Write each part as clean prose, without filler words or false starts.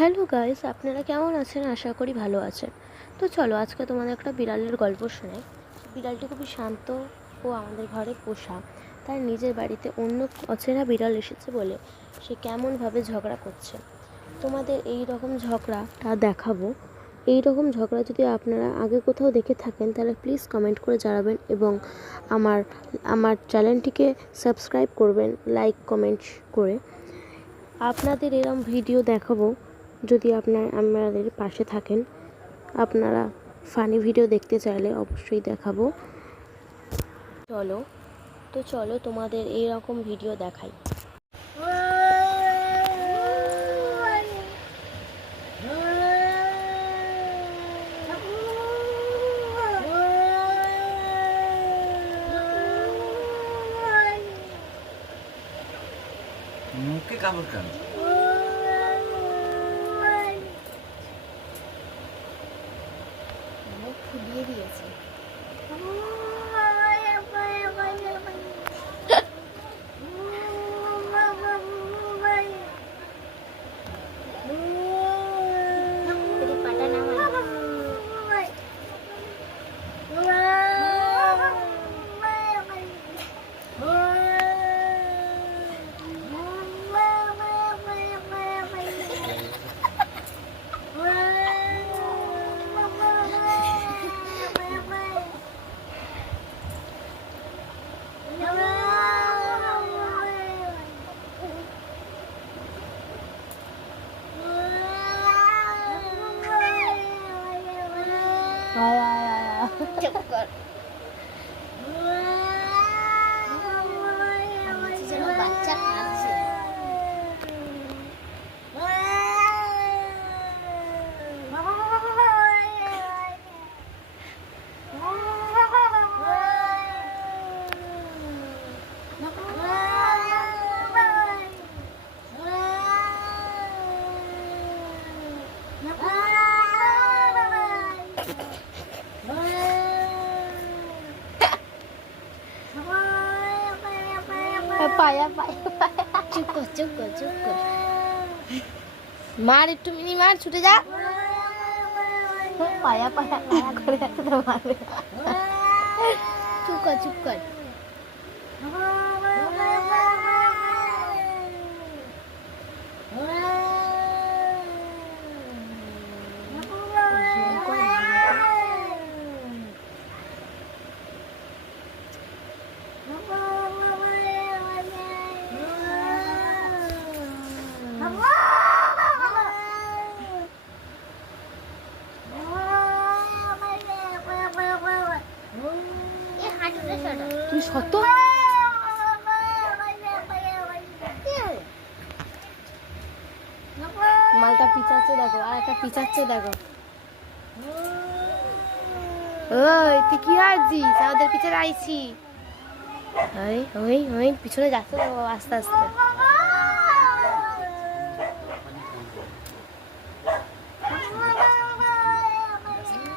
Hello guys, আপনারা কেমন আছেন? আশা করি ভালো আছেন। তো চলো আজকে তোমাদের একটা বিড়ালের গল্প শোনাই। বিড়ালটি খুবই শান্ত ও আমাদের ঘরে পোষা। তার নিজের বাড়িতে অন্য অচেনা বিড়াল এসেছে বলে সে কেমনভাবে ঝগড়া করছে। তোমাদের এই রকম ঝগড়াটা দেখাবো। এই রকম ঝগড়া যদি আপনারা আগে কোথাও দেখে থাকেন তাহলে প্লিজ কমেন্ট করে জানাবেন এবং আমার আমার চ্যানেলটিকে সাবস্ক্রাইব করবেন লাইক কমেন্ট করে। আপনাদের এরকম ভিডিও দেখাবো যদি আমাদের পাশে থাকেন। আপনারা ফানি ভিডিও দেখতে চাইলে অবশ্যই দেখাবো। চলো তোমাদের এই রকম ভিডিও দেখাই। মুখে কামড় কেন? মুখ ফুলিয়ে দিয়েছে। চুপ কর। যেন বাচ্চা কাঁদছে। চুপ কর। মার একটু মিনি মার, ছুটে যা। পায়া করে মারবে। চুপ কর। তুই সত্য মালটা পিছাচ্ছে দেখো, আর একটা পিছাচ্ছে দেখো। ওই তুই কি আছিস? আমাদের পিছনে আইছি। ওই পিছনে যাচ্ছে তো আস্তে আস্তে।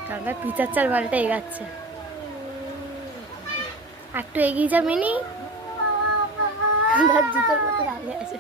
কাকা পিছাচ্ছে আর মালটা এগাচ্ছে। একটু এগিয়ে যা মিনি। জুতোর মতো দাঁড়িয়ে আছে।